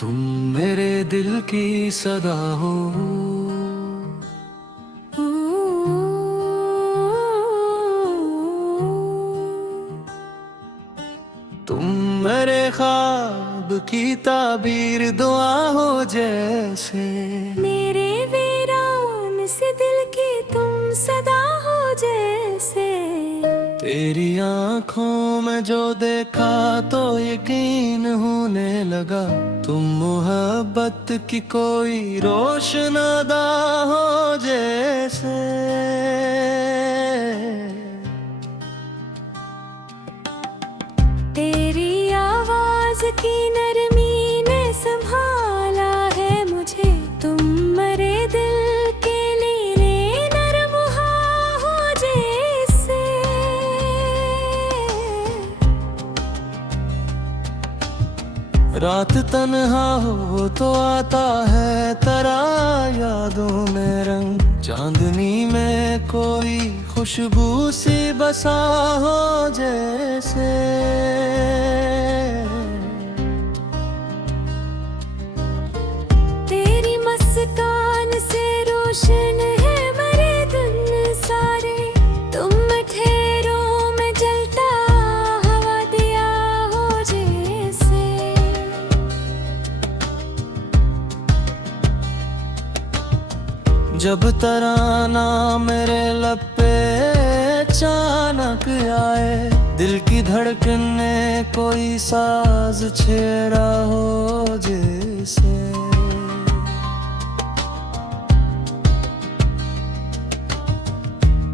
तुम मेरे दिल की सदा हो। तुम मेरे ख्वाब की ताबीर दुआ हो जैसे। मेरे वीरान से दिल की तुम सदा हो जैसे। तेरी आँखों में जो देखा तो यकीन होने लगा। तुम मोहब्बत की कोई रोशन अदा हो जैसे। तेरी आवाज की नरमी ने संभाला है मुझे। तुम मेरे दिल के लीले नरम हो जैसे। रात तन्हा हो तो आता है तेरा यादों में रंग। चांदनी में कोई खुशबू सी बसा हो जैसे। तेरी मुस्कान से रोशन है मेरे दिन सारे। तुम ठहरों में जलता हवा दिया हो जैसे। जब तराना मेरे लब पे अचानक आए। दिल की धड़कन ने कोई साज छेड़ा हो जैसे।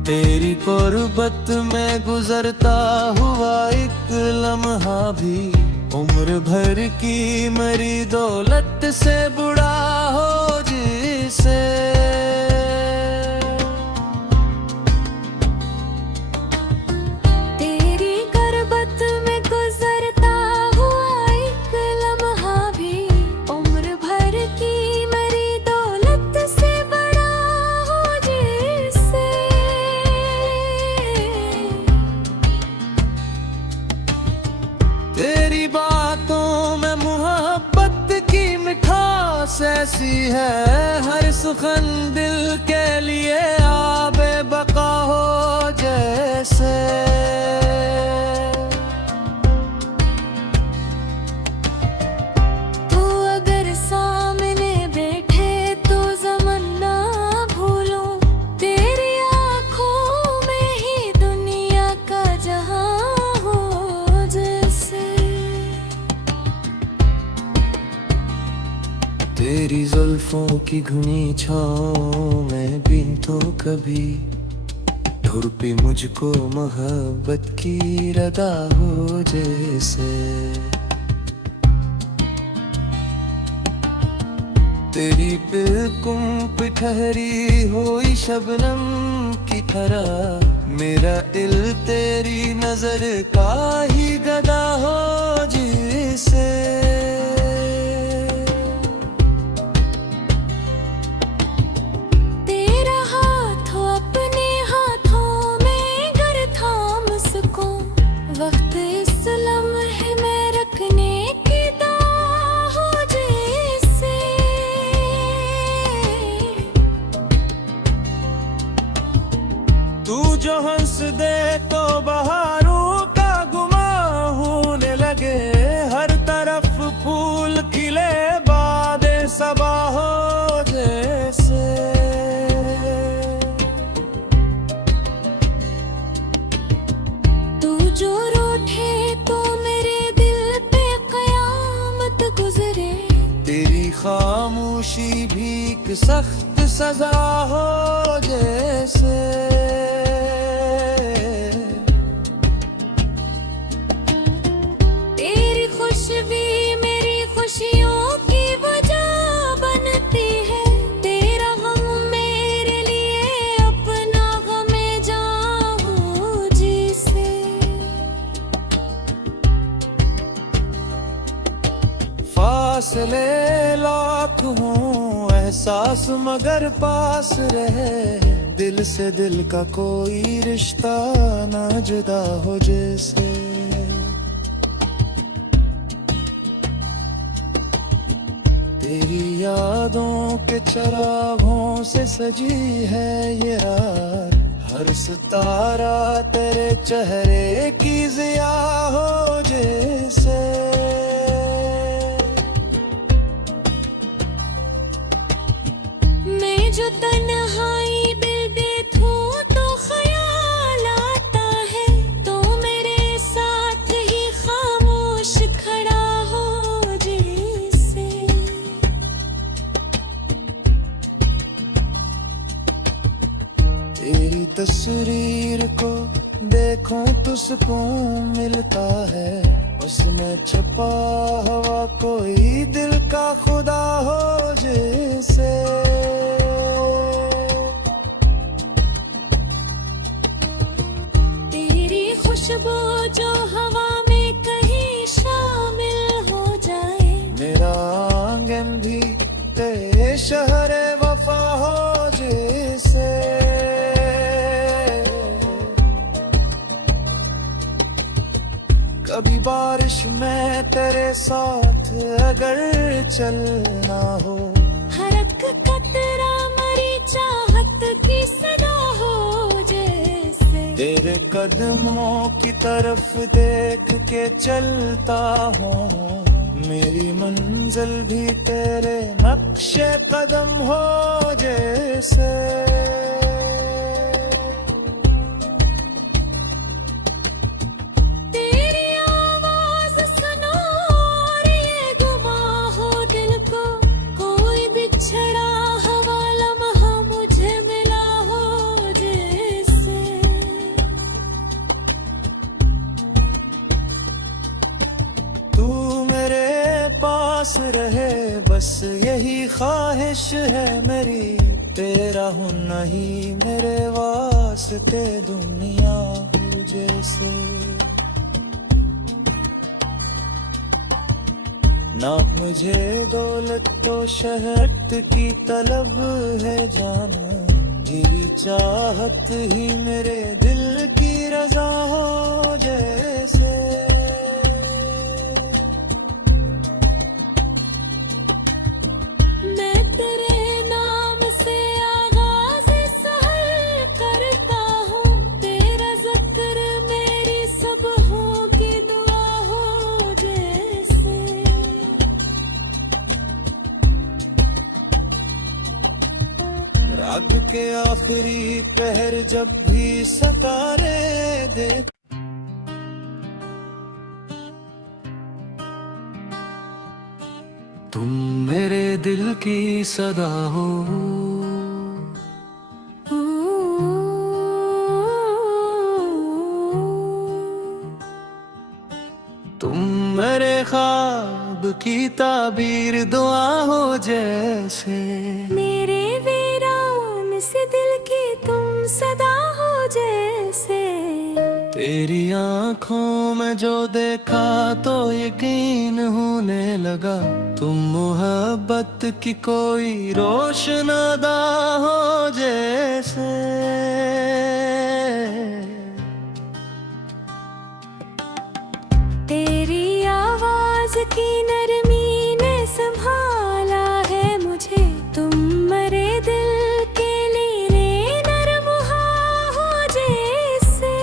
तेरी कुर्बत में गुजरता हुआ एक लम्हा भी उम्र भर की मेरी दौलत से बुरा हो जिसे। तेरी गुर्बत में गुजरता हुआ एक लम्हा भी उम्र भर की मेरी दौलत से बड़ा हो जैसे। तेरी बातों में मोहब्बत की मिठास ऐसी है। हर सुखन दिल के लिए आबे बका हो जैसे। तू अगर सामने बैठे तो ज़माना भूलूं। तेरी आँखों में ही दुनिया का जहां हो जैसे। तेरी जुल्फों की घनी छाँव में भी तो कभी ढूंढती मुझको मोहब्बत की रदा हो जैसे। तेरी बिल्कुल पे ठहरी हुई शबनम की तरह मेरा दिल तेरी नजर का ही गदा हो जिसे। तेरा हाथ हो अपने हाथों में गर थाम सकूं। वक्त इस लम्हे में रखने की दुआ हो जैसे। तू जो हंस दे तो बहारों का गुमा होने लगे। हर तरफ फूल खिले बादे सबा हो जैसे। तू जो रूठे तो मेरे दिल पे कयामत गुजरे। तेरी खामोशी भी एक सख्त सजा हो जैसे। तेरी खुशबू मेरी खुशियों की वजह बनती है। तेरा गम मेरे लिए अपना गमे जान हो जिसे। फासले लाख हों एहसास मगर पास रहे। दिल से दिल का कोई रिश्ता ना जुदा हो जैसे। यादों के चरागों से सजी है ये रात, हर सितारा तेरे चेहरे की ज़िया हो जैसे। मैं जो तन्हाई दिल देखूं तो ख्याल आता है, तो मेरे साथ ही खामोश खड़ा हो जैसे। तेरी तस्वीर को देखूं तो सुकून मिलता है, उसमें छुपा हुआ कोई दिल का खुदा हो जैसे। तेरी खुशबू जो हवा में कहीं शामिल हो जाए, मेरा आंगन भी तेरे शहर वफा हो जैसे। कभी बारिश में तेरे साथ अगर चलना हो, हर एक कतरा मरी चाहत की सदा हो जैसे। तेरे कदमों की तरफ देख के चलता हूँ, मेरी मंजिल भी तेरे नक्शे कदम हो जैसे। तेरी आवाज सुनो और ये गुमा हो दिल को, कोई बिछड़ा हवा लम्हा मुझे मिला हो जैसे। तू मेरे पास रहे बस यही ख्वाहिश है मेरी, तेरा हूँ नहीं मेरे वास्ते दुनिया हो जैसे। ना मुझे दौलत तो शहरत की तलब है जाना, यही चाहत ही मेरे दिल की रजा हो जैसे। मैं तेरे नाम से आगाज़ सहर करता हूँ, तेरा ज़िक्र मेरी सुबहों की दुआ हो जैसे। रात के आखिरी पहर जब भी सितारे देख, तुम मेरे दिल की सदा हो। तुम मेरे ख्वाब की ताबीर दुआ हो जैसे। मेरे वीरान से दिल की तुम सदा हो जैसे। तेरी आंखों में जो देखा तो यकीन होने लगा, तुम मोहब्बत की कोई रोशनादा हो जैसे। तेरी आवाज की नरमी ने संभाला है मुझे, तुम मेरे दिल के लिए नरम हो जैसे।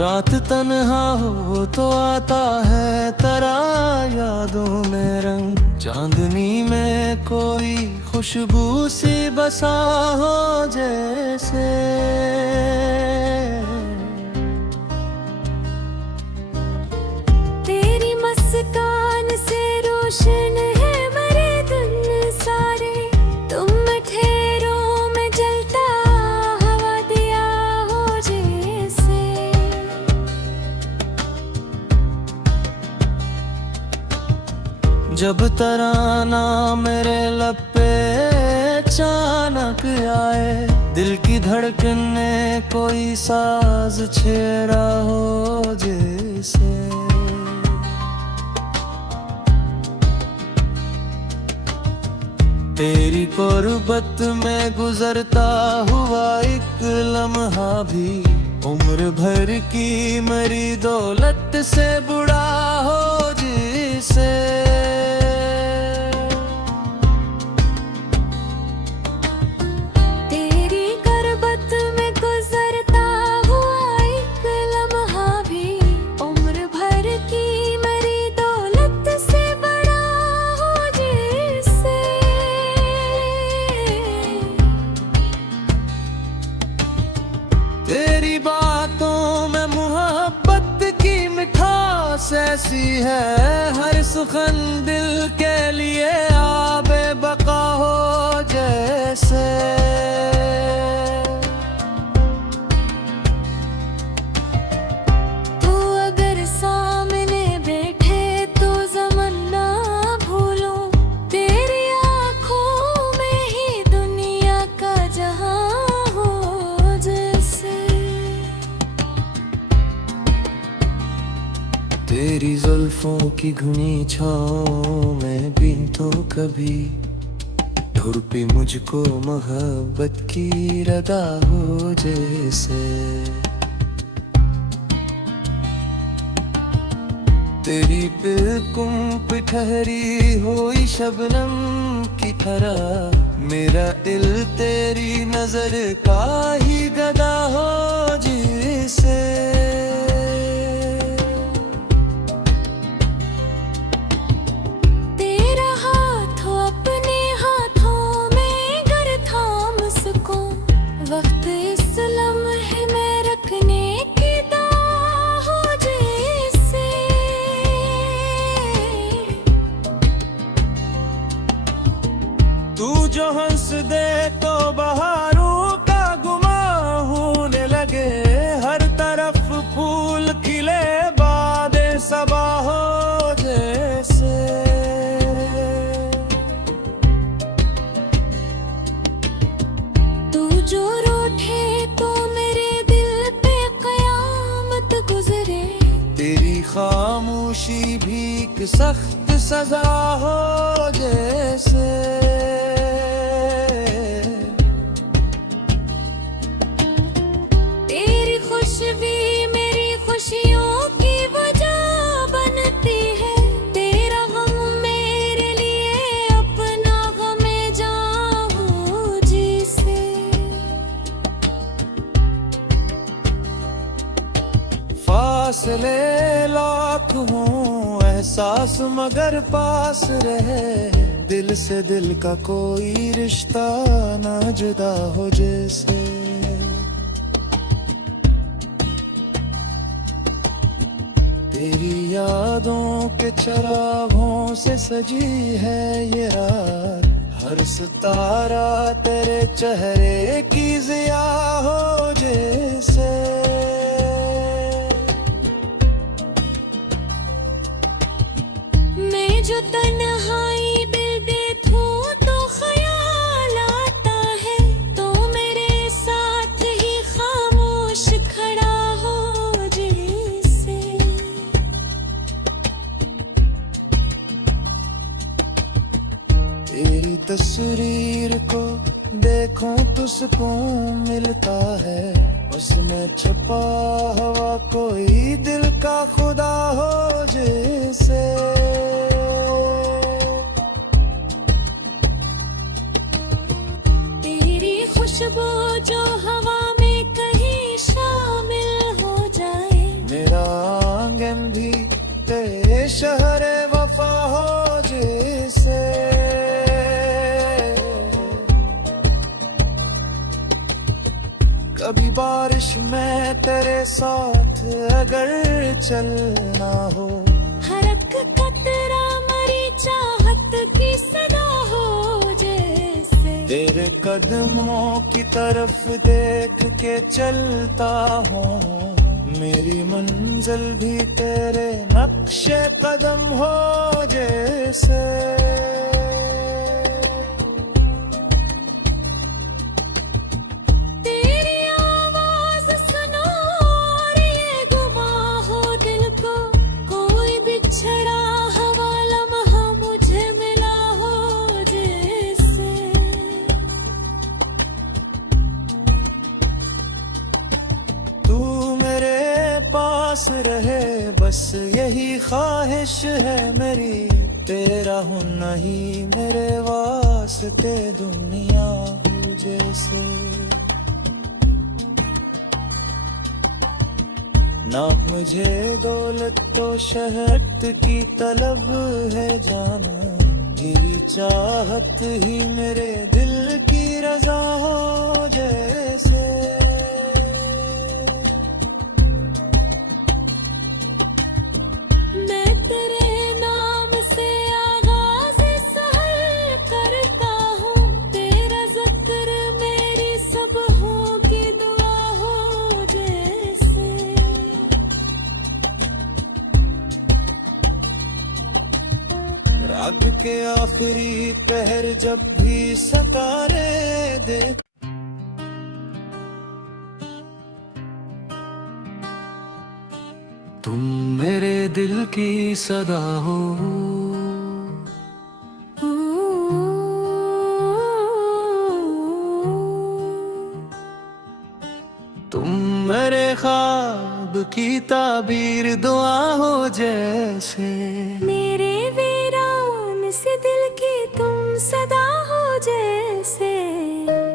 रात तन्हा हो तो आता है तेरा यादों में रंग, चांदनी में कोई खुशबू सी बसा हो जैसे। तेरी मुस्कान से रोशन है मेरे दिन सारे, तुम ठहरों में जलता हवा दिया हो जैसे। जब तराना मेरे लब पे अचानक आए, दिल की धड़कन ने कोई साज छेड़ा हो जैसे। तेरी कुर्बत में गुजरता हुआ एक लम्हा भी उम्र भर की मरी दौलत से बुरा हो जिसे तेरी गुर्बत में गुजरता हुआ एक लम्हा भी उम्र भर की मरी दौलत से बड़ा हो जिसे तेरी बातों में मोहब्बत की मिठास ऐसी है, हर सुखन दिल के लिए आबे बका हो जैसे। तू अगर सामने बैठे तो ज़माना भूलूं, तेरी आँखों में ही दुनिया का जहां हो जैसे। तेरी जुल्फों की घनी छाँव में भी तो कभी ढुरपी मुझको मोहब्बत की रदा हो जैसे। तेरी बिल्कुल ठहरी हुई शबनम की तरह मेरा दिल तेरी नजर का ही गदा हो जिसे। तेरा हाथ हो अपने हाथों में गर थाम सकूं, वक्त इस लम्हे में रखने की दाह हो जैसे। तू जो हंस दे तो बहारों का गुमा होने लगे, हर तरफ फूल खिले बादे सबा हो जैसे। तू जो रूठे तो मेरे दिल पे कयामत गुजरे, तेरी खामोशी भी एक सख्त सजा हो जैसे। तेरी खुशबू मेरी खुशियों की वजह बनती है, तेरा गम मेरे लिए अपना गमे जाऊं जिसे। फासले लाख हों एहसास मगर पास रहे, दिल से दिल का कोई रिश्ता ना जुदा हो जैसे। तेरी यादों के चरागों से सजी है ये रात, हर सितारा तेरे चेहरे की जिया हो जैसे। मैं जो तन्हाई दिल देखूं तो ख्याल आता है, तो मेरे साथ ही खामोश खड़ा हो जैसे। तेरी तस्वीर को देखूं तो सुकून मिलता है, उसमें छुपा हुआ कोई दिल का खुदा हो जैसे। तेरी खुशबू जो हवा में कहीं शामिल हो जाए, मेरा आंगन भी तेरे शहर वफा हो जैसे। कभी बारिश में तेरे साथ अगर चलना हो, हर एक कतरा मरी चाहत की सदा हो जैसे। तेरे कदमों की तरफ देख के चलता हूँ, मेरी मंजिल भी तेरे नक्शे कदम हो जैसे। तेरी आवाज सुनो और ये गुमा हो दिल को, कोई बिछड़ा हवा लम्हा मुझे मिला हो जैसे। तू पास रहे, बस यही ख्वाहिश है मेरी। तेरा हूँ नहीं मेरे वास्ते दुनिया हूँ जैसे। ना मुझे दौलत तो शहरत की तलब है जाना, यही चाहत ही मेरे दिल की रजा हो जैसे। मैं तेरे नाम से आगाज़ सहर करता हूँ, तेरा ज़िक्र मेरी सुबहों की दुआ हो जैसे। रात के आखिरी पहर जब भी सतारे दे, तुम मेरे दिल की सदा हो। तुम मेरे ख्वाब की ताबीर दुआ हो जैसे। मेरे वीरान से दिल की तुम सदा हो जैसे।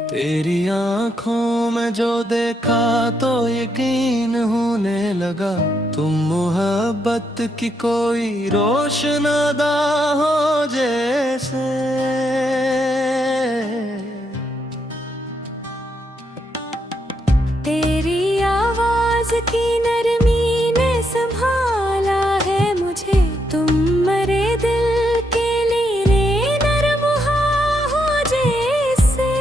तेरी आँखों में जो देखा तो यकीन होने लगा, तुम मोहब्बत की कोई रोशन अदा हो जैसे। तेरी आवाज की नरमी ने संभाला है मुझे, तुम मेरे दिल के लिए नरम हो जैसे।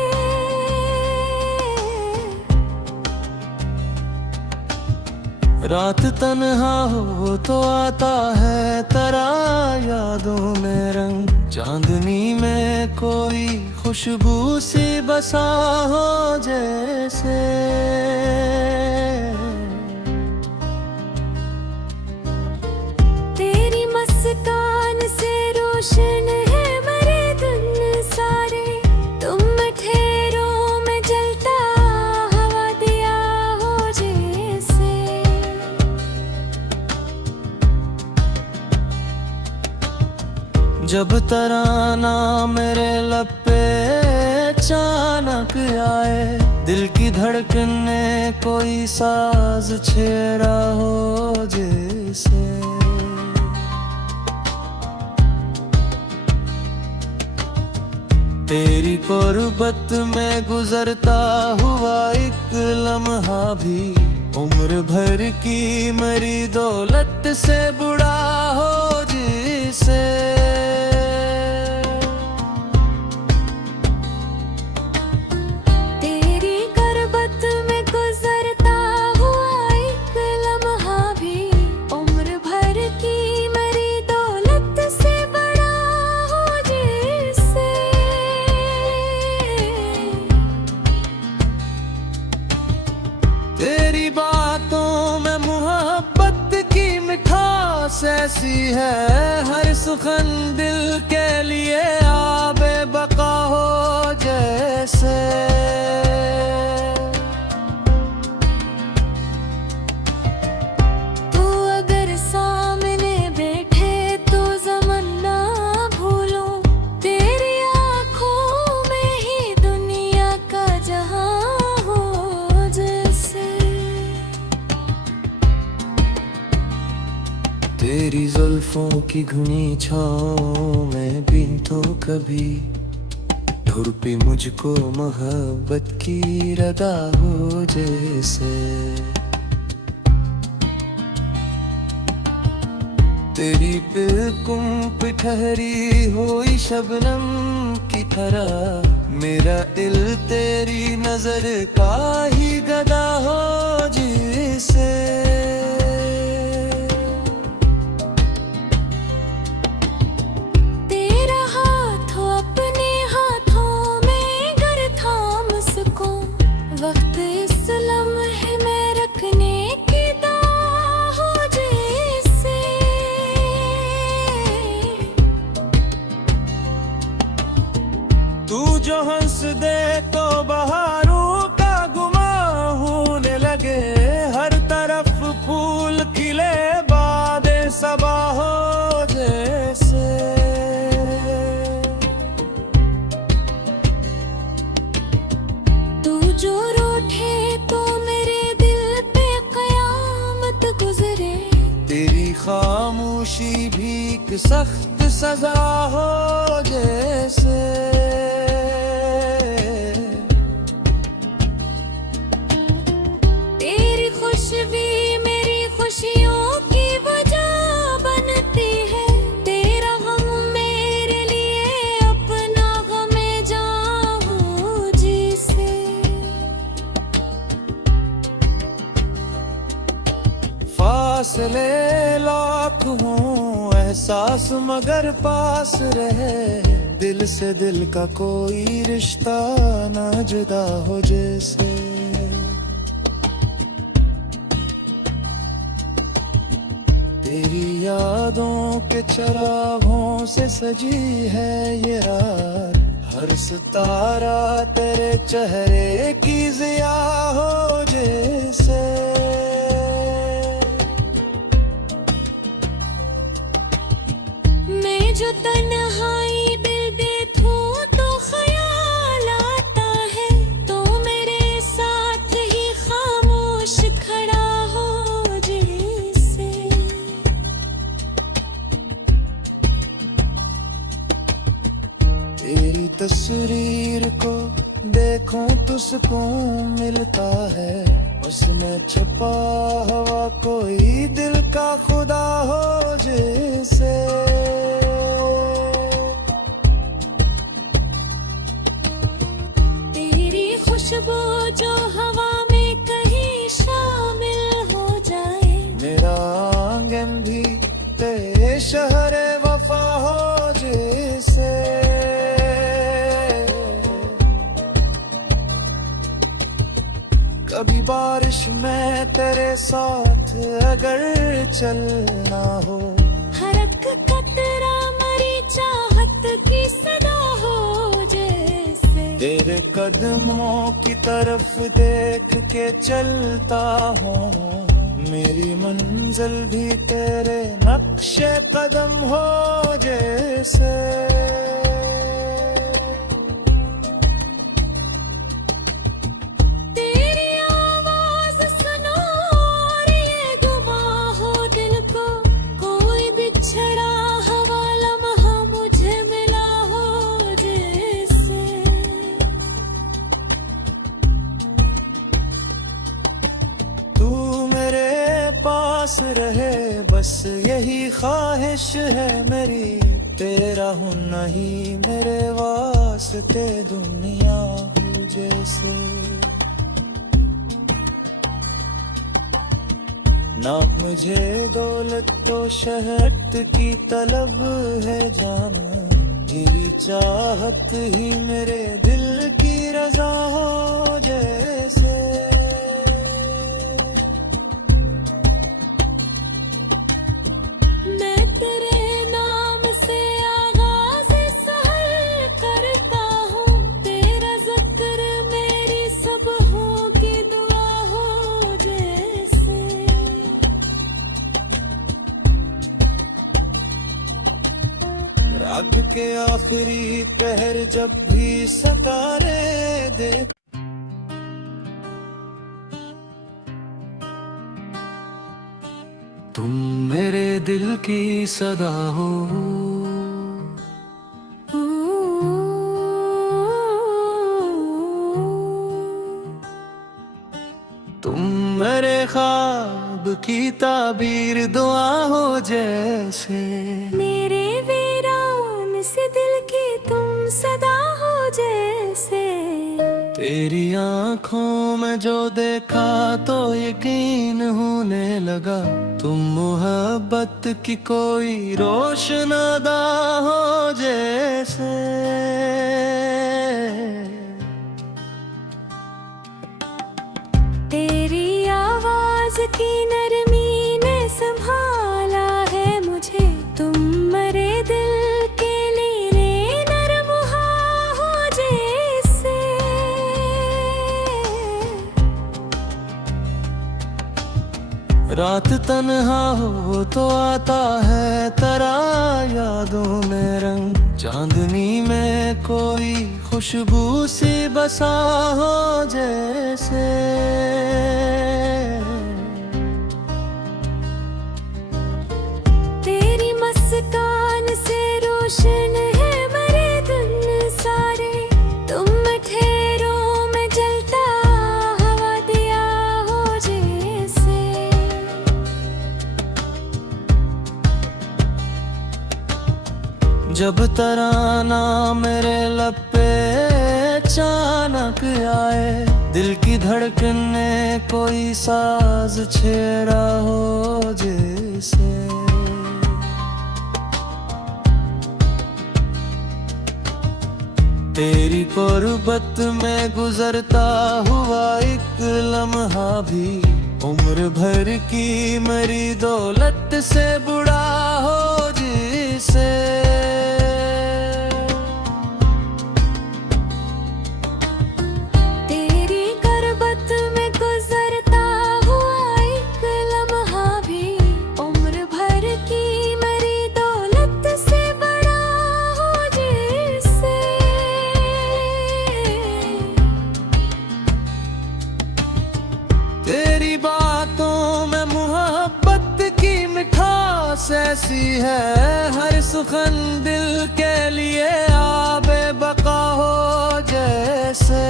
रात तन्हा हो तो आता है तरा यादों में रंग, चांदनी में कोई खुशबू सी बसा हो जैसे। तेरी मुस्कान से रोशन है मेरे दिन सारे, तुम ठहरों में जलता हवा दिया हो जैसे। जब तराना मेरे लब पे अचानक आए, दिल की धड़कन ने कोई साज छेड़ा हो जैसे। तेरी कुर्बत में गुजरता हुआ एक लम्हा भी, उम्र भर की मेरी दौलत से बुरा हो जिसे। तेरी गुर्बत में गुजरता हुआ एक लम्हा भी, उम्र भर की मेरी दौलत से बड़ा हो जैसे। तेरी बातों में मोहब्बत की मिठास ऐसी है, हर सुखन दिल के लिए आबे बका हो जैसे। तू अगर सामने बैठे तो ज़माना भूलूं, तेरी आँखों में ही दुनिया का जहां हो जैसे। तेरी जुल्फों की घनी छाँव में भी तो कभी धुरपी मुझको मोहब्बत की रदा हो जैसे। तेरी बिल्कुल ठहरी हुई शबनम की तरह, मेरा दिल तेरी नजर का ही गदा हो जिसे। तेरा हाथ हो अपने हाथों में गर थाम सकूं, वक्त इस लम्हे में रखने की दुआ हो जैसे। तू जो हंस दे तो बहारों का गुमा होने लगे, हर तरफ फूल खिले खामोशी भी एक सख्त सजा हो जैसे। तेरी खुशबू मेरी खुशियों की वजह बनती है, तेरा गम मेरे लिए अपना गम जाऊं जिसे। फासले लाख हों एहसास मगर पास रहे, दिल से दिल का कोई रिश्ता ना जुदा हो जैसे। तेरी यादों के चरागों से सजी है ये रात, हर सितारा तेरे चेहरे की ज़िया हो जैसे। मैं जो तन्हाई दिल देखूं तो ख्याल आता है, तो मेरे साथ ही खामोश खड़ा हो जैसे। तेरी तस्वीर को देखूं तो सुकून मिलता है, उसमें छुपा हुआ कोई दिल का खुदा हो जैसे। तेरी खुशबू जो हवा में कहीं शामिल हो जाए, मेरा आंगन भी तेरे शहर वफा हो जैसे। कभी बारिश में तेरे साथ अगर चलना हो, हर एक कतरा मरी चाहत की सदा हो जैसे। तेरे कदमों की तरफ देख के चलता हूँ, मेरी मंजिल भी तेरे नक्शे कदम हो जैसे। तेरी आवाज सुनो और ये गुमा हो दिल को, कोई बिछड़ा हवा लम्हा मुझे मिला हो जैसे। तू मेरे पास रहे बस यही ख्वाहिश है मेरी, तेरा होना ही मेरे वास्ते दुनिया हो जैसे। ना मुझे दौलत तो शहरत की तलब है जाना, तेरी चाहत ही मेरे दिल की रजा हो जैसे। मैं तेरे नाम से आगाज़ सहर करता हूँ, तेरा जिक्र मेरी सुबहों की दुआ हो जैसे। रात के आखिरी पहर जब भी सितारे देख, तुम मेरे दिल की सदा हो। तुम मेरे ख्वाब की ताबीर दुआ हो जैसे। मेरे वीरान से दिल की तुम सदा हो जैसे। तेरी आंखों में जो देखा तो यकीन होने लगा, तुम मोहब्बत की कोई रोशनादा हो जैसे। तेरी आवाज की नरमी ने संभाला है मुझे, तुम मेरे दिल के लिए नरम हो जैसे। रात तन्हा हो तो आता है तेरा यादों में रंग, चांदनी में कोई खुशबू सी बसा हो जैसे। जब तराना मेरे लब पे अचानक आए, दिल की धड़कन ने कोई साज छेड़ा हो जैसे। तेरी कुर्बत में गुजरता हुआ एक लम्हा भी उम्र भर की मेरी दौलत से बुरा हो जिसे। तेरी कुर्बत में गुजरता हुआ एक लम्हा भी उम्र भर की मेरी दौलत से बड़ा हो जिसे। तेरी बातों में मोहब्बत की मिठास ऐसी है, हर सुखन दिल के लिए आबे बका हो जैसे।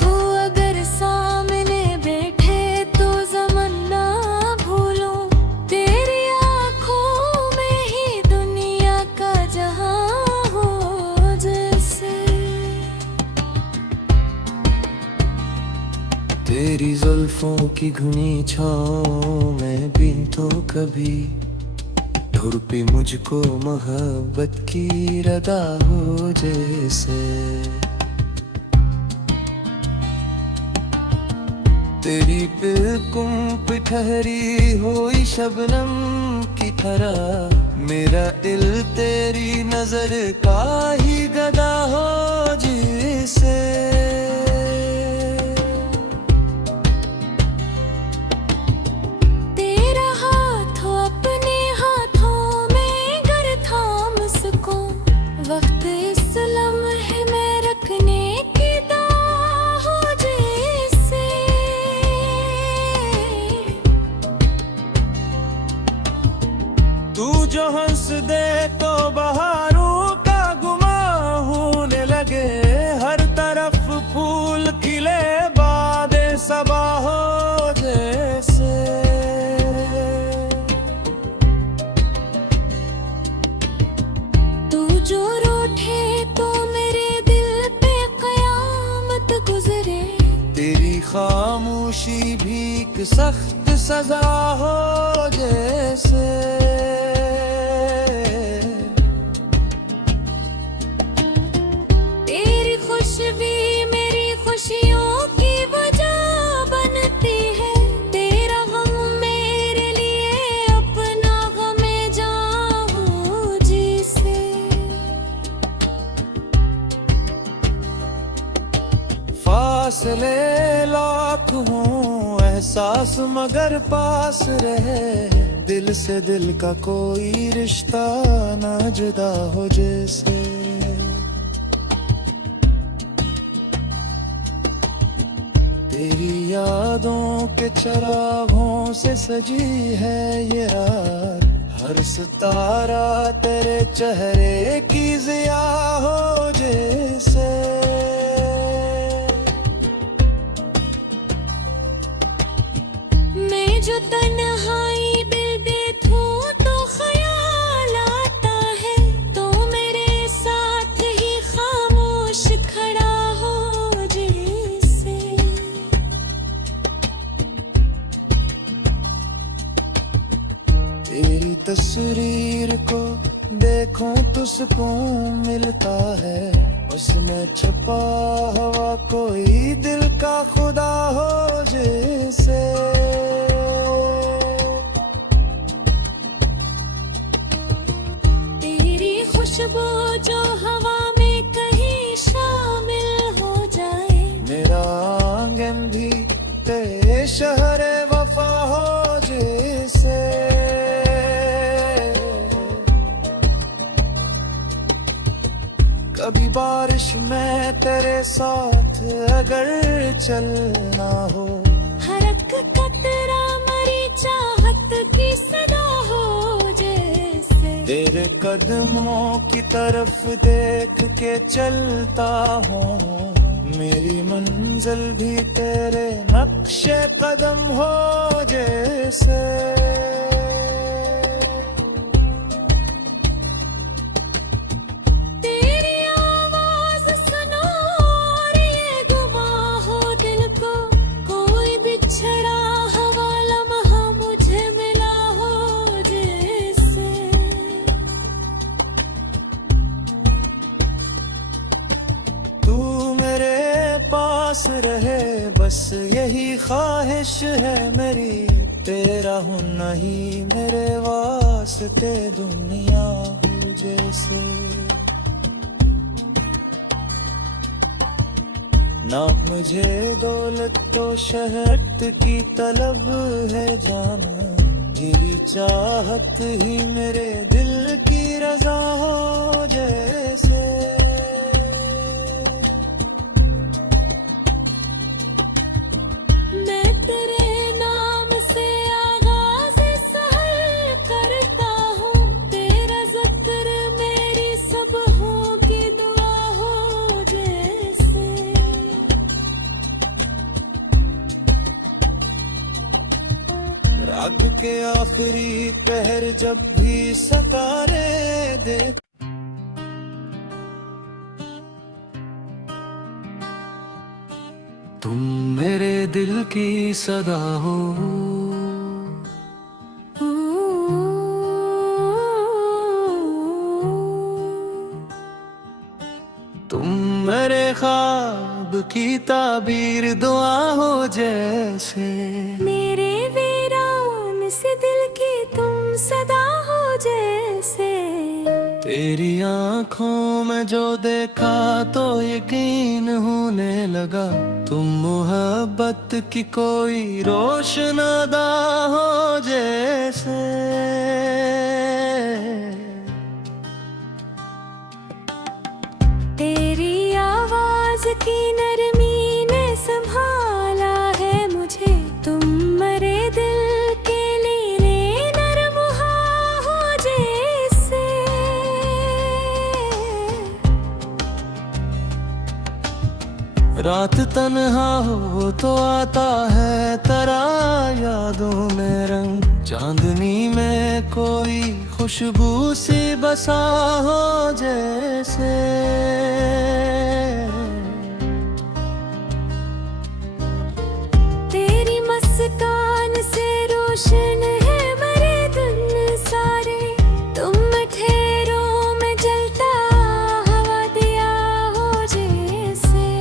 तू अगर सामने बैठे तो ज़माना भूलूं, तेरी आँखों में ही दुनिया का जहां हो जैसे। तेरी जुल्फों की घनी छाँव में भी तो कभी ढुरपी मुझको मोहब्बत की रदा हो जैसे। तेरी बिल्कुल ठहरी हुई शबनम की तरह मेरा दिल तेरी नजर का ही गदा हो जिसे। तेरा हाथ हो अपने हाथों में गर थाम सकूं, वक्त इस लम्हे में रखने की दुआ हो जैसे। तू जो हंस दे तो बहारों का गुमा होने लगे, हर तरफ फूल खिले बादे सबा हो जैसे। तू जो रूठे तो मेरे दिल पे कयामत गुजरे, तेरी खामोशी भी एक सख्त सजा हो जैसे। तेरी खुशबू मेरी खुशियों की वजह बनती है, तेरा गम मेरे लिए अपना गमे जाऊं जिसे। फासले लाख हों एहसास मगर पास रहे, दिल से दिल का कोई रिश्ता ना जुदा हो जैसे। तेरी यादों के चरागों से सजी है ये रात, हर सितारा तेरे चेहरे की ज़िया हो जैसे। मैं जो तन्हाई दिल देखूं तो ख्याल आता है, तो मेरे साथ ही खामोश खड़ा हो जैसे। तेरी तस्वीर को देखूं तो सुकून मिलता है, उसमें छुपा हुआ कोई दिल का खुदा हो जैसे। तेरी खुशबू जो हवा में कहीं शामिल हो जाए, मेरा आंगन भी तेरे शहर वफा हो जैसे। कभी बारिश में तेरे साथ अगर चलना हो, हर एक कतरा मरी चाहत की सदा हो जैसे। तेरे कदमों की तरफ देख के चलता हूँ, मेरी मंजिल भी तेरे नक्शे कदम हो जैसे। तेरी आवाज सुनो और ये गुमा हो दिल को, कोई बिछड़ा हवा लम्हा मुझे मिला हो जैसे। तू मेरे पास रहे बस यही ख्वाहिश है मेरी, तेरा हूँ नहीं मेरे वास्ते दुनिया हो जैसे। ना मुझे दौलत तो शहरत की तलब है जाना, तेरी चाहत ही मेरे दिल की रजा हो जैसे। मैं तेरे नाम से आगाज़ सहर करता हूँ, तेरा ज़िक्र मेरी सुबहों की दुआ हो जैसे। रात के आखिरी पहर जब भी सितारे देख, तुम मेरे दिल की सदा हो। तुम मेरे ख्वाब की ताबीर दुआ हो जैसे। मेरे वीरान से दिल की तुम सदा हो जैसे। तेरी आँखों में जो देखा तो यकीन होने लगा, तुम मोहब्बत की कोई रोशनादा हो जैसे। तेरी आवाज की नरमी ने संभाला है मुझे, तुम मेरे दिल के लीले नरम हो जैसे। रात तन्हा हो तो आता है तेरा यादों में रंग, चांदनी में कोई खुशबू सी बसा हो जैसे। तेरी मुस्कान से रोशन है मेरे दिन सारे, तुम ठहरों में जलता हवा दिया हो जैसे।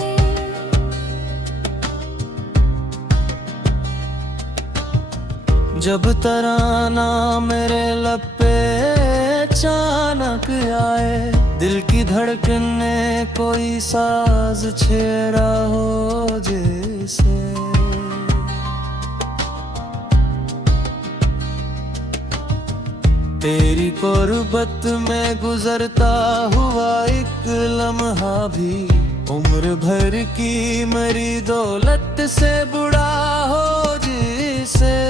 जब तराना मेरे लब पे अचानक आए, दिल की धड़कन ने कोई साज छेड़ा हो जैसे। तेरी कुर्बत में गुजरता हुआ एक लम्हा भी, उम्र भर की मेरी दौलत से बुरा हो जिसे।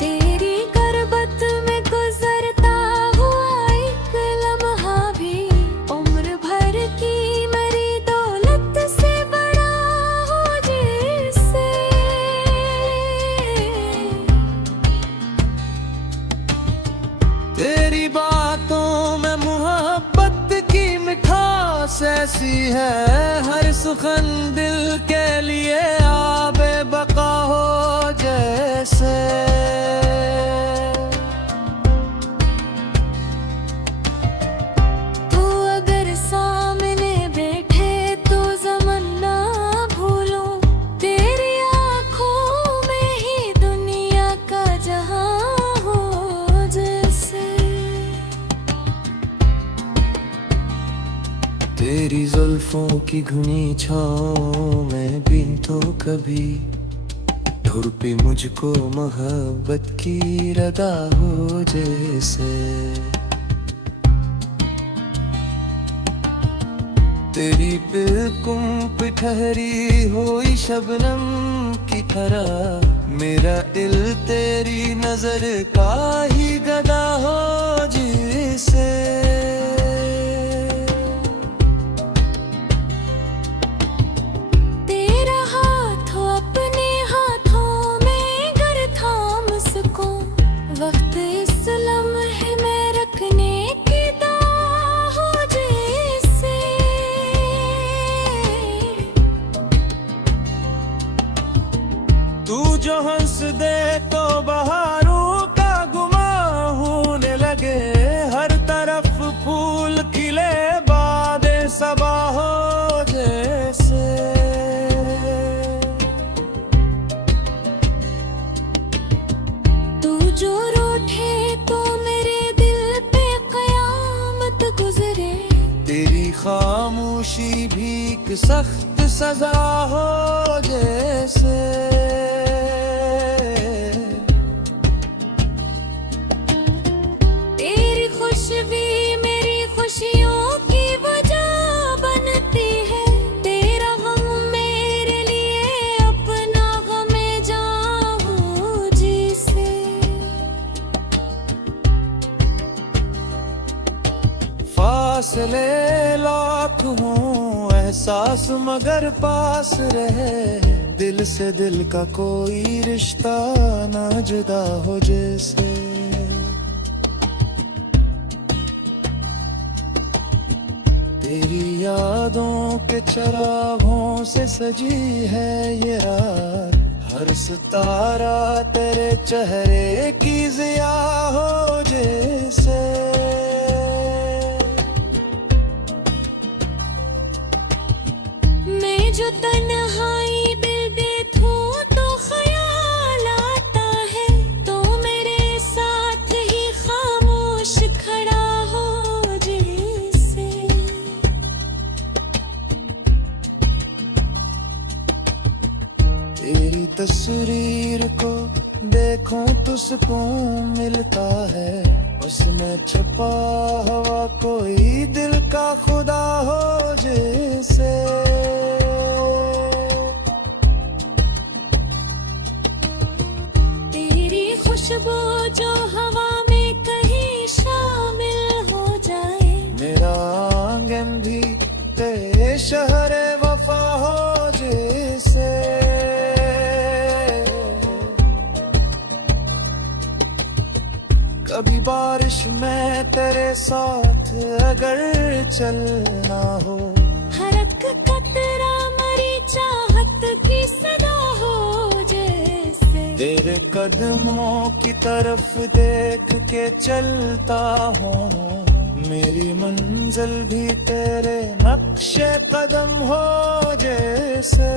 तेरी कुर्बत में गुजरता हुआ एक लम्हा भी, उम्र भर की मेरी दौलत से बड़ा हो जैसे। तेरी बातों में मोहब्बत की मिठास ऐसी है, हर सुखन दिल के लिए आबे बका हो जैसे। तू अगर सामने बैठे तो ज़माना भूलूं, तेरी आँखों में ही दुनिया का जहां हो जैसे। तेरी जुल्फों की घनी छाँव में भी तो कभी धुरपी मुझको मोहब्बत की रदा हो जैसे। तेरी बिल्कुल ठहरी हुई शबनम की हरा। मेरा दिल तेरी नजर का ही गदा हो जिसे। तेरा हाथ हो अपने हाथों में गर थाम सकूं, वक्त इस लम्हे में रखने की दाह हो जैसे। तू जो हंस दे तो बहारों का गुमा होने लगे। हर तरफ फूल खिले बादे सबा हो जैसे। तू जो रूठे तो मेरे दिल पे कयामत गुजरे। तेरी खामोशी भी एक सख्त सजा हो जैसे। तेरी खुशबू मेरी खुशियों की वजह बनती है। तेरा गम मेरे लिए अपना गम जाऊं जिसे। फासले लाख हों एहसास मगर पास रहे। दिल से दिल का कोई रिश्ता ना जुदा हो जैसे। तेरी यादों के चरागों से सजी है ये रात। हर सितारा तेरे चेहरे की जिया हो जैसे। मैं जो तन्हाई दिल देखूं तो ख्याल आता है। तो मेरे साथ ही खामोश खड़ा हो जैसे। तेरी तस्वीर को देखूं तो सुकून मिलता है। उसमें छुपा हुआ कोई दिल का खुदा हो जैसे। तेरी खुशबू जो हवा में कहीं शामिल हो जाए। मेरा आंगन भी तेरे शहर वफा हो जैसे। कभी बारिश में तेरे साथ अगर चलना हो। हर एक कतरा मरी चाहत की सदा हो जैसे। तेरे कदमों की तरफ देख के चलता हूँ। मेरी मंजिल भी तेरे नक्शे कदम हो जैसे।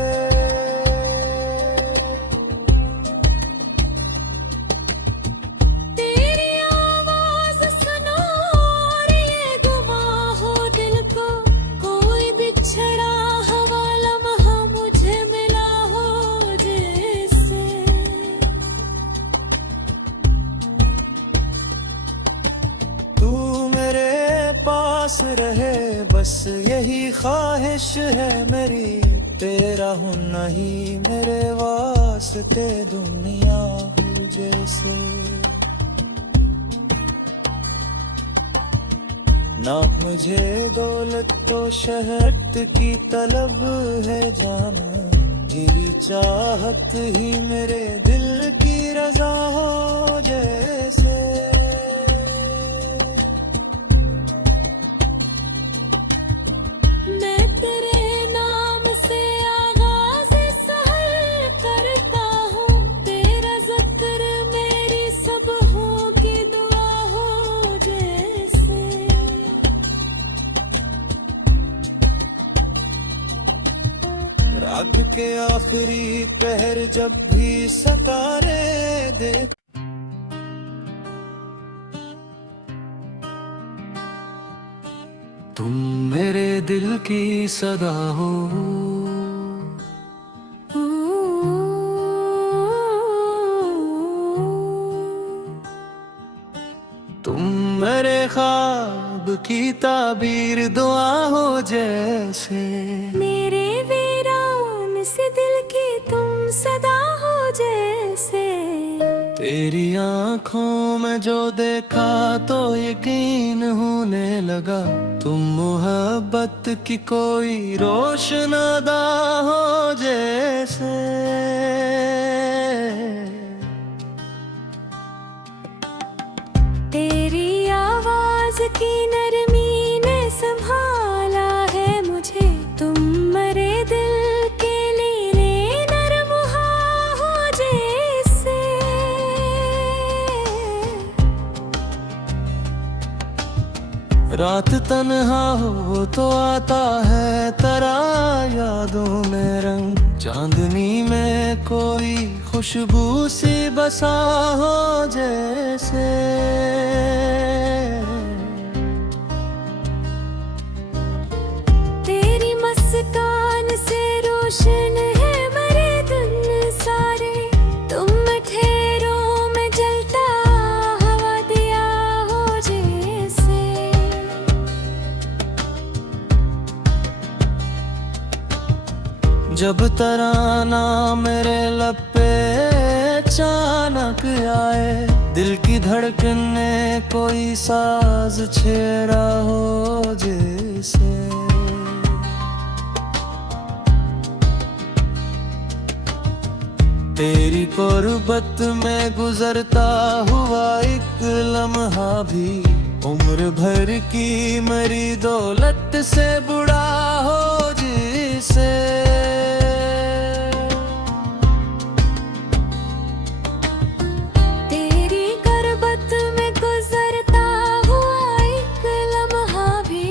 तेरी आवाज सुनो और ये गुमा हो दिल को। कोई बिछड़ा हवा लम्हा मुझे मिला हो जैसे। तू मेरे पास रहे बस यही ख्वाहिश है मेरी। तेरा होना ही मेरे वास्ते दुनिया हो जैसे। ना मुझे दौलत तो शहरत की तलब है जाना। तेरी चाहत ही मेरे दिल की रजा हो जैसे। मैं तेरे नाम से आगाज़ सहर करता हूँ। तेरा ज़िक्र मेरी सबहों की दुआ हो जैसे। रात के आखिरी पहर जब भी सितारे देख। तुम मेरे दिल की सदा हो। तुम मेरे ख्वाब की ताबीर दुआ हो जैसे। मेरे वीरान से दिल की तुम सदा हो जैसे। तेरी आंखों में जो देखा तो यकीन होने लगा, तुम मोहब्बत की कोई रोशन अदा हो जैसे। तेरी आवाज की नरमी ने संभाला है मुझे, तुम मरे दिल के लिए नरम हो जैसे। रात तन्हा हो तो आता है तेरा यादों में रंग, चांदनी में कोई खुशबू सी बसा हो जैसे। तेरी मुस्कान से रोशन है मरे दिन सारे, तुम ठहरों में जलता हवा दिया हो जैसे। जब तराना मेरे लब पे अचानक आए, दिल की धड़कन ने कोई साज छेड़ा हो जैसे। तेरी कुर्बत में गुजरता हुआ एक लम्हा भी, उम्र भर की मरी दौलत से बुरा हो जिसे। तेरी कुर्बत में गुजरता हुआ एक लम्हा भी,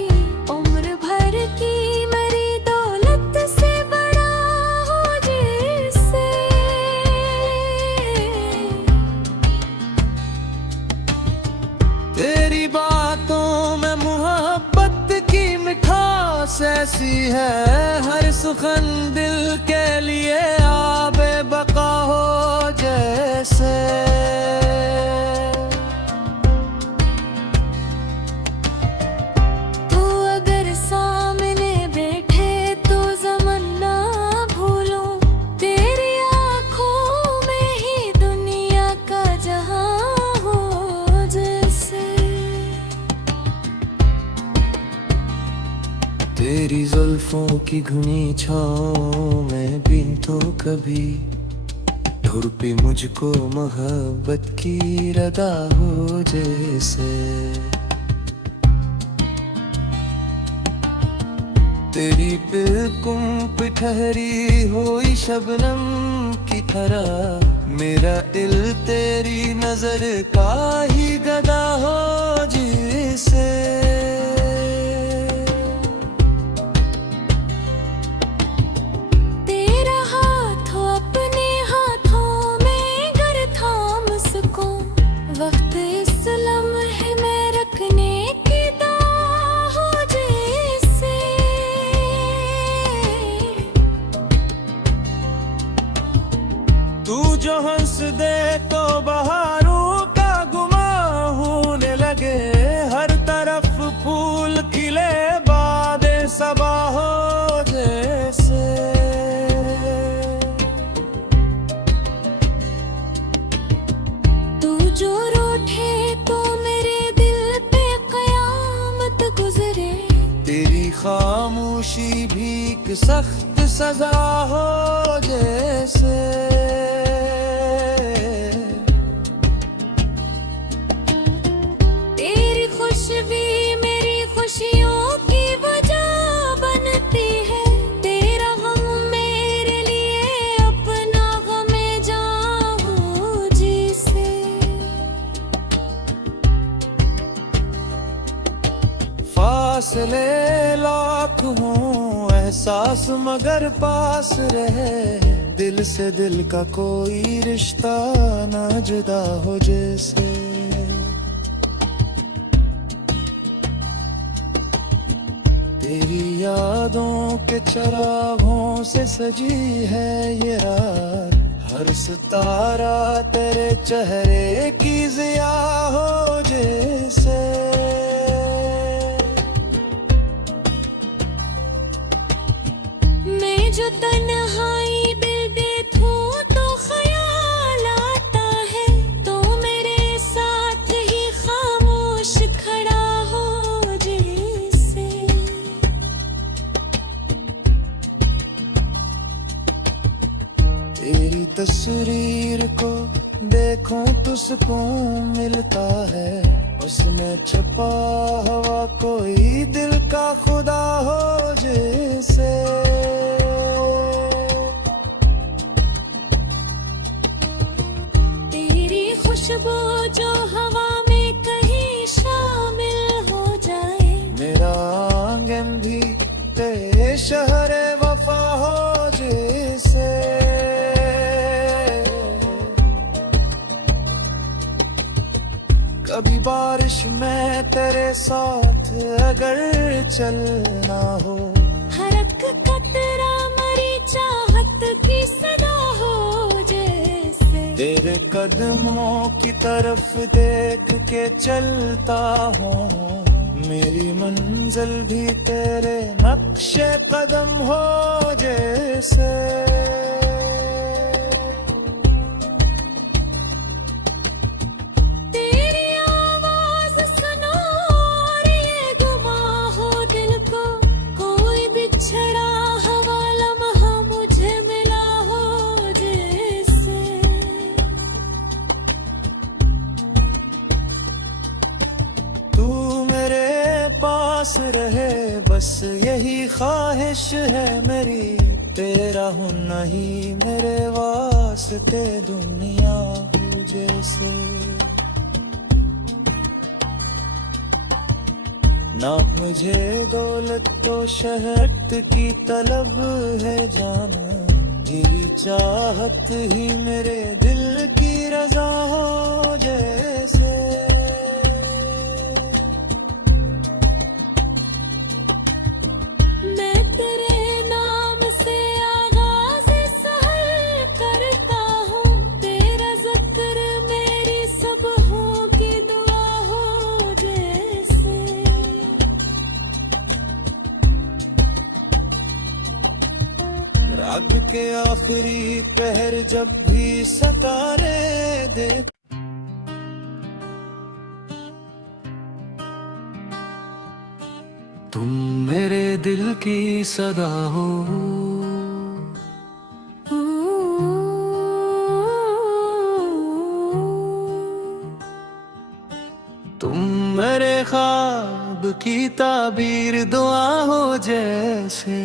उम्र भर की मरी दौलत से बड़ा हो जैसे। तेरी बातों में मोहब्बत की मिठास ऐसी है, हर सुखन दिल के लिए आबे बका हो जैसे। तू अगर सामने बैठे तो ज़माना भूलूं, तेरी आँखों में ही दुनिया का जहां हो जैसे। तेरी जुल्फों की घनी छाँव में भी तो कभी धुर पे मुझको मोहब्बत की रदा हो जैसे। तेरी बिल्कुल ठहरी हुई शबनम की तरह, मेरा दिल तेरी नजर का ही गदा हो जिसे। तेरा हाथ हो अपने हाथों में गर थाम सकूं, वक्त इस लम्हे में रखने की दाह हो जैसे। तू जो हंस दे तो बहारों का गुमा होने लगे, हर तरफ फूल खिले बादे सबा हो जैसे। तू जो रूठे तो मेरे दिल पे कयामत गुजरे, तेरी खामोशी भी एक सख्त सजा हो जैसे। तेरी खुशबू मेरी खुशियों की वजह बनती है, तेरा गम मेरे लिए अपना गम जां हो जिसे। फासले लाख हों एहसास मगर पास रहे, दिल से दिल का कोई रिश्ता ना जुदा हो जैसे। तेरी यादों के चरागों से सजी है ये रात, हर सितारा तेरे चेहरे की ज़िया हो जैसे। मैं जो तन्हाई दिल देखूं तो ख्याल तस्वीर को देखूं तो सुकून मिलता है, उसमें छुपा हुआ कोई दिल का खुदा हो जैसे। तेरी खुशबू जो हवा में कहीं शामिल हो जाए, मेरा आंगन भी तेरे शहर वफा हो जैसे। कभी बारिश में तेरे साथ अगर चलना हो, हर एक कतरा मरी चाहत की सदा हो जैसे। तेरे कदमों की तरफ देख के चलता हूँ, मेरी मंजिल भी तेरे नक्शे कदम हो जैसे। तेरी आवाज सुनो और ये गुमा हो दिल को, कोई बिछड़ा हवा लम्हा मुझे मिला हो जैसे। तू मेरे पास रहे बस यही ख्वाहिश है मेरी, तेरा हूँ नहीं मेरे वास्ते दुनिया हो जैसे। ना मुझे दौलत तो शहरत की तलब है जाना, तेरी चाहत ही मेरे दिल की रजा हो जैसे। मैं तेरे नाम से आगाज़ सहर करता हूँ, तेरा ज़िक्र मेरी सुबहों की दुआ हो जैसे। रात के आखिरी पहर जब भी सितारे देख, तुम मेरे दिल की सदा हो। तुम मेरे ख्वाब की ताबीर दुआ हो जैसे।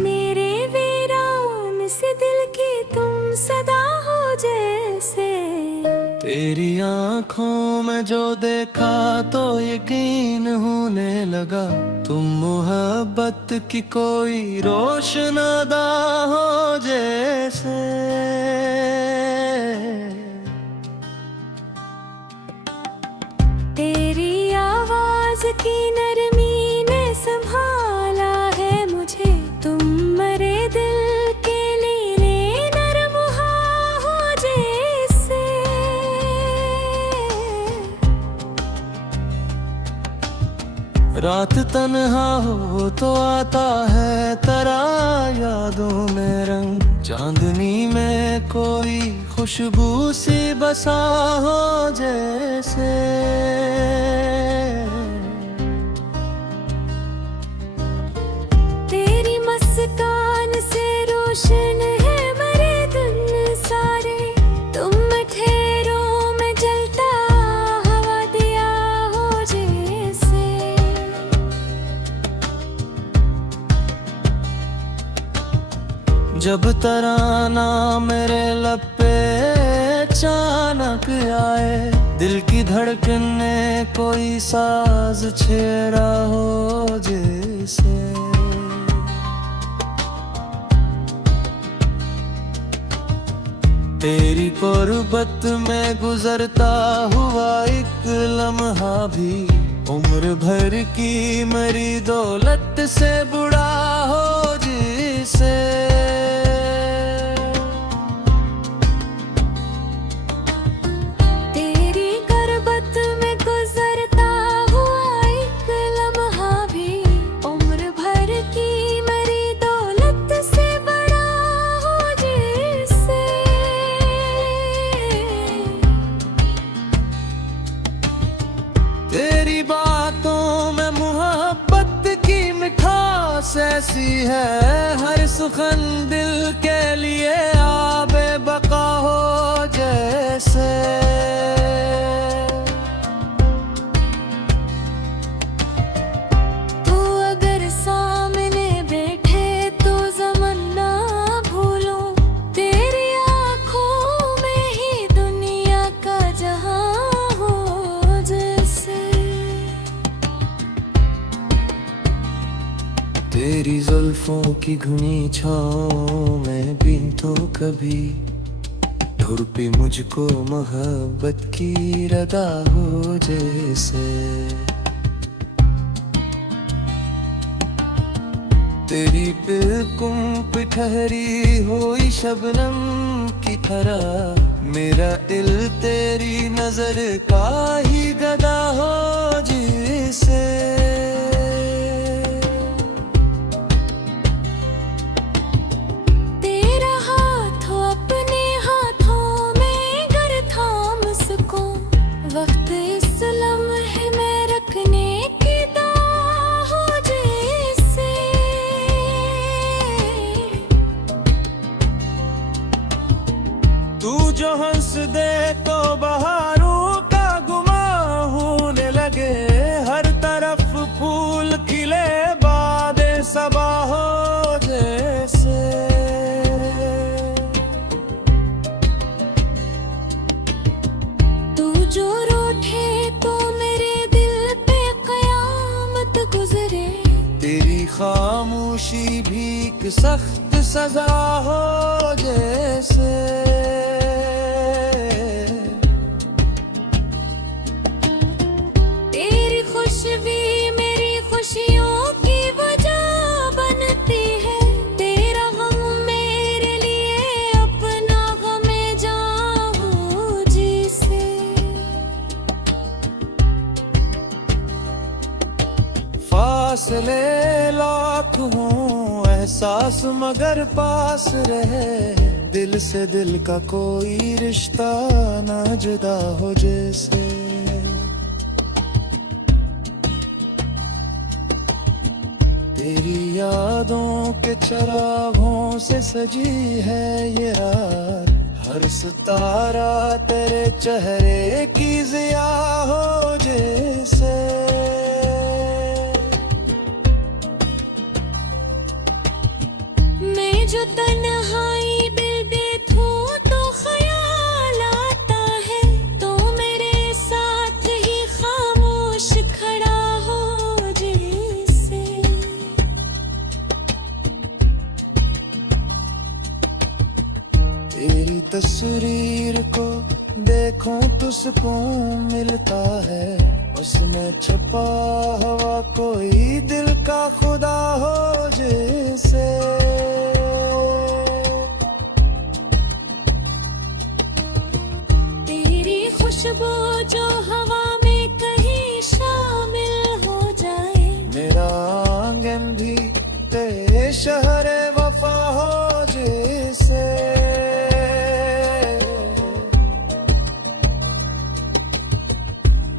मेरे वीरान से दिल की तुम सदा हो जैसे। तेरी आंखों में जो देखा तो यकीन होने लगा, तुम मोहब्बत की कोई रोशन अदा हो जैसे। तेरी आवाज की नरमी ने संभाला है मुझे, तुम मेरे दिल के लिए नरम हो जैसे। रात तन्हा हो तो आता है तेरा यादों में रंग, चांदनी में कोई खुशबू सी बसा हो जैसे। तेरी मुस्कान से रोशन है मेरे दिन सारे, तुम ठहरों में जलता हवा दिया हो जैसे। जब तराना मेरे लब पे अचानक आए, दिल की धड़कन ने कोई साज छेड़ा हो जैसे। तेरी कुर्बत में गुजरता हुआ एक लम्हा भी, उम्र भर की मेरी दौलत से बुरा हो जिसे। तेरी गुर्बत में गुजरता हुआ एक लम्हा भी, उम्र भर की मेरी दौलत से बड़ा हो जैसे। तेरी बातों में मोहब्बत की मिठास ऐसी है, हर सुखन दिल के लिए आबे बका हो जैसे। तू अगर सामने बैठे तो ज़माना भूलूं, तेरी आँखों में ही दुनिया का जहां हो जैसे। तेरी जुल्फों की घनी छाँव में भी तो कभी धुर पे मुझको मोहब्बत की रदा हो जैसे। तेरी बिल्कुल पे ठहरी हुई शबनम की तरह मेरा दिल तेरी नजर का ही गदा हो जैसे। तेरा हाथ हो अपने हाथों में गर थाम सकूं, वक्त इस लम्हे में रखने की दाह हो जैसे। तू जो हंस दे तो बहारों का गुमा होने लगे, हर तरफ फूल खिले बादे सबा हो जैसे। तू जो रूठे तो मेरे दिल पे कयामत गुजरे, तेरी खामोशी भी एक सख्त सजा हो जैसे। तेरी खुशबी मेरी खुशियों की वजह बनती है, तेरा गम मेरे लिए अपना गमे जां हो जैसे। फासले लाख हों एहसास मगर पास रहे, दिल से दिल का कोई रिश्ता ना जुदा हो जैसे। तेरी यादों के चरागों से सजी है ये रात, हर सितारा तेरे चेहरे की ज़िया हो जैसे। मैं जो तन्हाई दिल देखूं तो ख्याल आता है, तो मेरे साथ ही खामोश खड़ा हो जैसे। तेरी तस्वीर को देखूं तो सुकून मिलता है, उसमें छुपा हुआ कोई दिल का खुदा हो जैसे। तेरी खुशबू जो हवा में कहीं शामिल हो जाए, मेरा आंगन भी तेरे शहर वफा हो जैसे।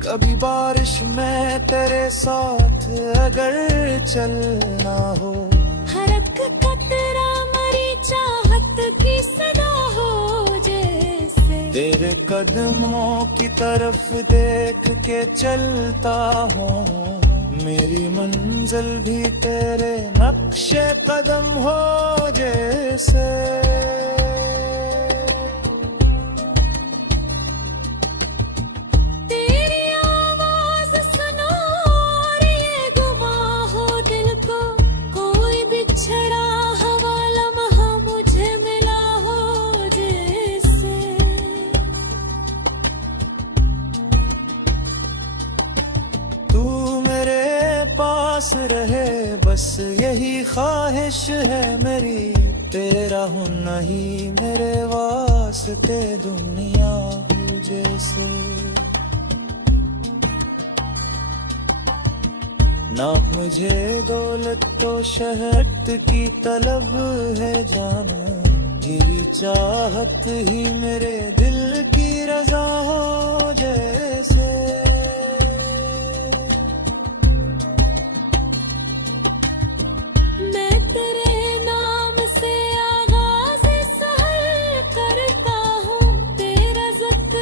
कभी बारिश में तेरे साथ अगर चलना हो, हर एक कतरा मरी चाहत की सदा हो जैसे। तेरे कदमों की तरफ देख के चलता हूँ, मेरी मंजिल भी तेरे नक्शे कदम हो जैसे। तेरी आवाज सुनो और ये गुमा हो दिल को, कोई बिछड़ा हवा लम्हा मुझे मिला हो जैसे। तू मेरे पास रहे बस यही ख्वाहिश है मेरी, तेरा होना ही मेरे वास्ते दुनिया हो जैसे। ना मुझे दौलत तो शहरत की तलब है जाना, तेरी चाहत ही मेरे दिल की रजा हो जैसे। मैं तेरे नाम से आगाज़ सहर करता हूँ, तेरा ज़िक्र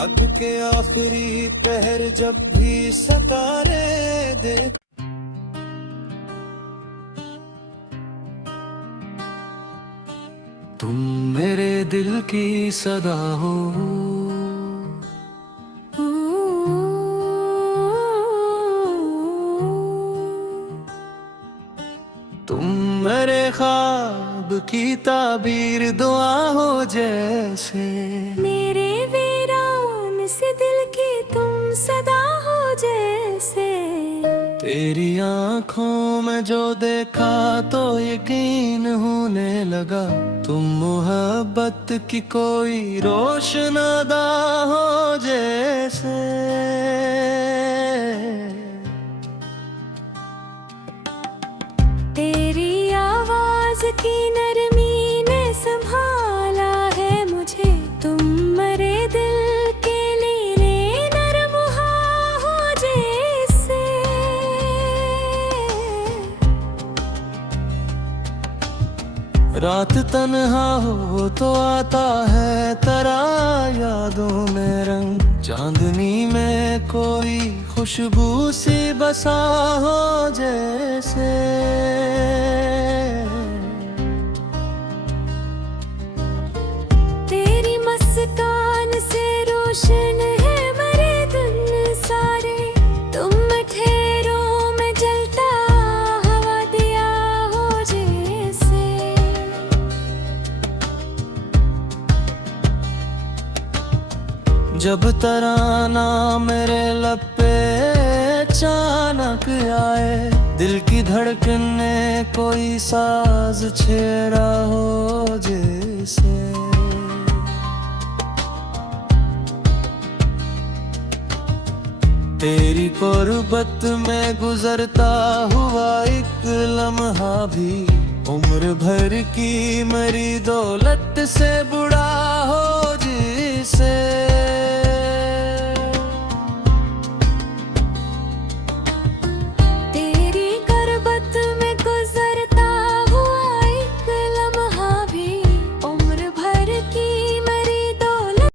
रात के आखिरी पहर जब भी सितारे दे तुम मेरे दिल की सदा हो, तुम मेरे ख्वाब की ताबीर दुआ हो जैसे, मेरे वीरान से दिल की तुम सदा हो जैसे। तेरी आँखों में जो देखा तो यकीन होने लगा, तुम मोहब्बत की कोई रोशन अदा हो जैसे। तेरी आवाज की नरमी ने संभाला है मुझे, तुम मेरे दिल के लिए नरम हो जैसे। रात तन्हा हो तो आता है तेरा यादों में रंग, चांदनी में कोई खुशबू सी बसा हो जैसे। तेरी मुस्कान से रोशन है मेरे दिन सारे, तुम ठहरों में जलता हवा दिया हो जैसे। जब तराना मेरे लब पे अचानक आए, दिल की धड़कन ने कोई साज छेड़ा हो जैसे। तेरी कुर्बत में गुजरता हुआ एक लम्हा भी उम्र भर की मेरी दौलत से बुरा हो